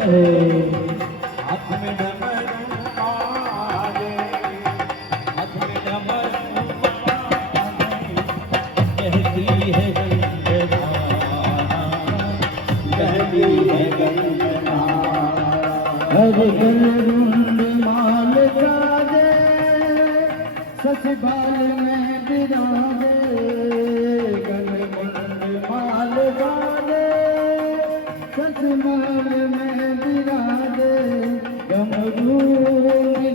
हाथ में डमरू बाजे, हाथ में डमरू बाजे, कहती है गंगधारा, कहती है गंगधारा। हर गरुड़ माल साजे, ससुराल में बिराजे, गरुड़ माल साजे, ससुराल में बिराजे, डमरू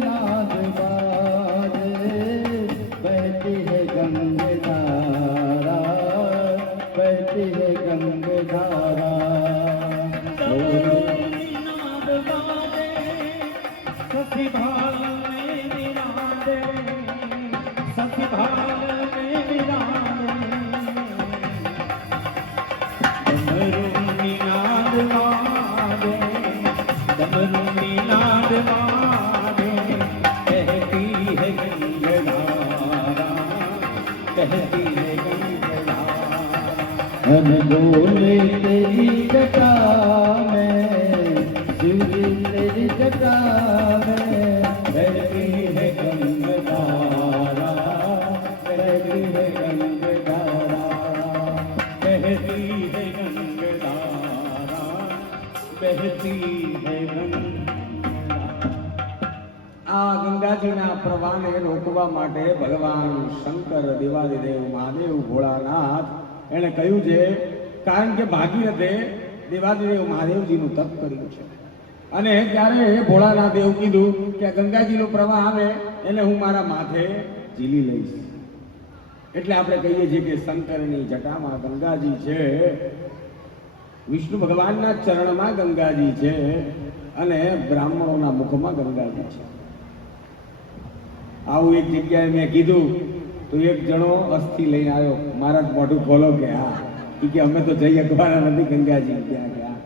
नाद बाजे, बहती है गंगधारा, बहती है गंगधारा। सखीभाल में विराजे, सखीभाल में विराजे, डमरू निनाद मारे, डमरू निनाद मारे, कहती है गंगधारा, कहती है गंगधारा। हम डोले तेरी जटा में, सूर्य तेरी जटा में, बहती है गंगधारा, बहती है गंगधारा, कहती है गंगधारा, बहती है गंगधारा। આ ગંગાજીના પ્રવાહને રોકવા માટે ભગવાન શંકર દેવાદિદેવ મહાદેવ ભોળાનાથ એણે કહ્યું છે, કારણ કે ભાગીરથે દેવાદિદેવ મહાદેવજીનું તપ કર્યું છે અને ત્યારે ભોળાનાથે એવું કીધું કે ગંગાજીનો પ્રવાહ આવે એને હું મારા માથે ઝીલી લઈશ. એટલે આપણે કહીએ છીએ કે શંકરની જટામાં ગંગાજી છે, વિષ્ણુ ભગવાનના ચરણમાં ગંગાજી છે અને બ્રાહ્મણોના મુખમાં ગંગાજી છે. આવું એક જગ્યાએ મેં કીધું તો એક જણો અસ્થિ લઈને આવ્યો, મહારાજ મોઢું ખોલો કે હા, કે અમે તો જઈ શકવાના નથી ગંગાજી. ક્યાં ગયા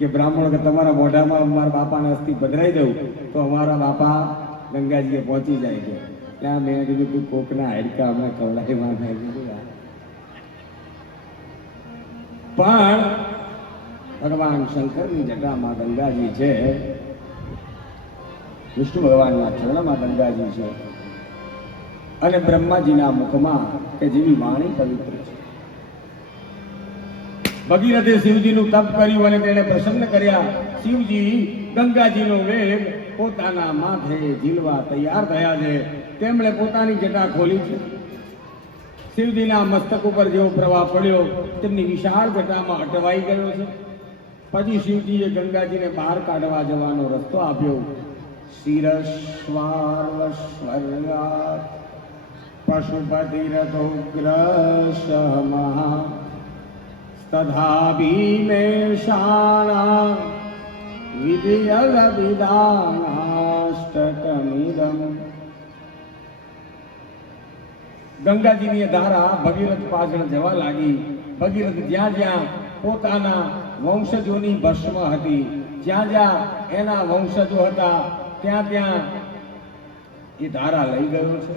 કે બ્રાહ્મણો કે તમારા મોઢામાં અમારા બાપાને અસ્થિ પધરાઈ દઉં તો અમારા બાપા ગંગાજીએ પહોંચી જાય છે. ત્યાં મેં કીધું તું કોકના હાડકા અમને ખવડાવવા કીધું. પણ ભગવાન શંકરની જટામાં ગંગાજી છે, વિષ્ણુ ભગવાનના ચરણમાં ગંગાજી છે અને બ્રહ્માજીના મુખમાં કે જેવી વાણી પવિત્ર છે. ભગીરથે શિવજીનું તપ કર્યું અને તેને પ્રસન્ન કર્યા. શિવજી ગંગાજીનો વેગ પોતાના માથે ઝીલવા તૈયાર થયા છે. તેમણે પોતાની જટા ખોલી છે. શિવજીના મસ્તક ઉપર જેવો પ્રવાહ પડ્યો તેમની વિશાળ જટામાં અટવાઈ ગયો છે. પછી શિવજીએ ગંગાજીને બહાર કાઢવા જવાનો રસ્તો આપ્યો. શિરસ્વાર્વસ્વર્ગાત પશુપતિરથોગ્રશમઃ તથા ભીમેશાના વિધિયલ વિધાનાષ્ટકમિદમ. ગંગાજીની ધારા ભગીરથ પાછળ જવા લાગી. ભગીરથ જ્યાં જ્યાં પોતાના વંશજોની ભસ્મ હતી, જ્યાં જ્યાં એના વંશજો હતા ત્યાં ત્યાં એ ધારા લઈ ગયો છે.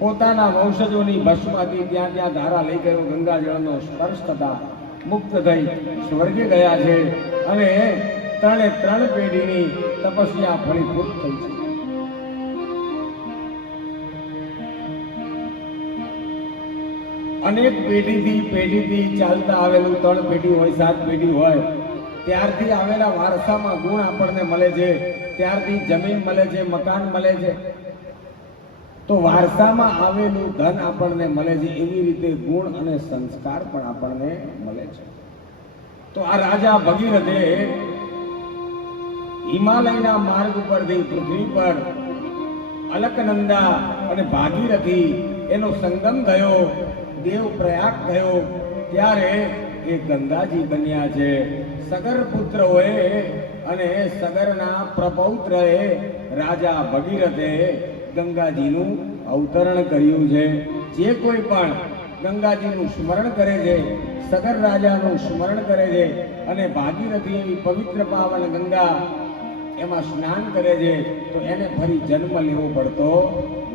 પોતાના વંશજોની ભસ્મ હતી ત્યાં ત્યાં ધારા લઈ ગયો. ગંગાજળનો સ્પર્શ થતા મુક્ત થઈ સ્વર્ગે ગયા છે અને ત્રણે ત્રણ પેઢીની તપસ્યા ફળીભૂત થઈ છે. અનેક પેઢીથી ચાલતા આવેલું 3 પેઢી હોય 7 પેઢી હોય ત્યારથી આવેલા વારસામાં ગુણ આપણને મળે છે. ત્યારથી જમીન મળે છે, મકાન મળે છે, તો વારસામાં આવેલું ધન આપણને મળે છે. એવી રીતે ગુણ અને સંસ્કાર પણ આપણને મળે છે. તો આ રાજા ભગીરથે હિમાલયના માર્ગ ઉપરથી પૃથ્વી પર અલકનંદા અને ભાગીરથી એનો સંગમ થયો, દેવ પ્રયાગ થયો, ત્યારે એ ગંગાજી બન્યા છે. સગર પુત્રોએ અને સગરના પ્રપૌત્રએ રાજા ભગીરથે ગંગાજીનું અવતરણ કર્યું છે. જે કોઈ પણ ગંગાજીનું સ્મરણ કરે છે, સગર રાજાનું સ્મરણ કરે છે અને ભાગીરથી એવી પવિત્ર પાવન ગંગા એમાં સ્નાન કરે છે તો એને ફરી જન્મ લેવો પડતો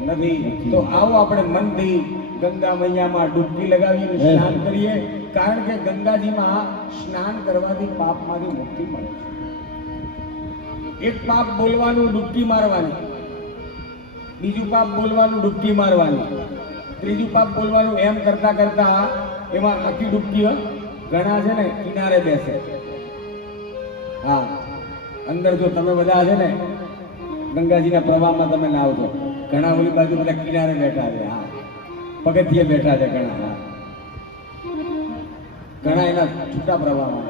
નથી. તો આવો આપણે મનથી ગંગા મૈયામાં ડૂબકી લગાવીને સ્નાન કરીએ કારણ કે ગંગાજીમાં સ્નાન કરવાથી પાપમાંથી મુક્તિ મળે છે. એક પાપ બોલવાનું ડૂબકી મારવાની, બીજું પાપ બોલવાનું ડૂબકી મારવાની, ત્રીજું પાપ બોલવાનું, એમ કરતા કરતા એમાં આખી ડૂબકી ઘણા છે ને કિનારે બેસે. હા, અંદર જો તમે બધા છે ને ગંગાજીના પ્રવાહમાં તમે નાવજો, ઘણા ઓલી બાજુ બધા કિનારે બેઠા છે. હા, પગથિયે બેઠા છે ઘણા. હા, ઘણા એના છૂટા પ્રવાહમાં.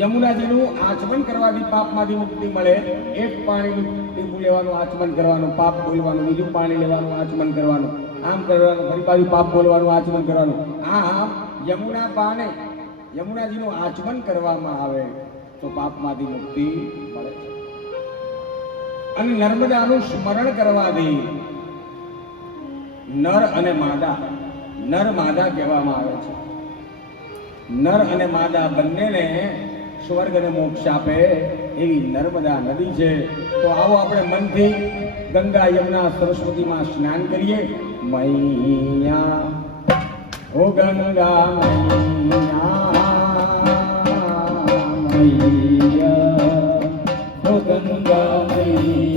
યમુનાજીનું આચમન કરવાથી પાપમાંથી મુક્તિ મળે. એક પાણીનું ટીપું લેવાનું, આચમન કરવાનું, પાપ બોલવાનું, બીજું પાણી લેવાનું, આચમન કરવાનું, આમ કરવાનું, ફરી પાછું પાપ બોલવાનું, આચમન કરવાનું. આમ યમુના પાને યમુનાજીનું આચમન કરવામાં આવે તો પાપમાંથી મુક્તિ મળે છે. અને નર્મદાનું સ્મરણ કરવાથી નર અને માદા, નર માદા કહેવામાં આવે છે. નર અને માદા બંનેને સ્વર્ગ અને મોક્ષ આપે એવી નર્મદા નદી છે. તો આવો આપણે મનથી ગંગા યમુના સરસ્વતીમાં સ્નાન કરીએ. મૈયા ઓ ગંગા મૈયા, મૈયા ઓ ગંગા મૈયા.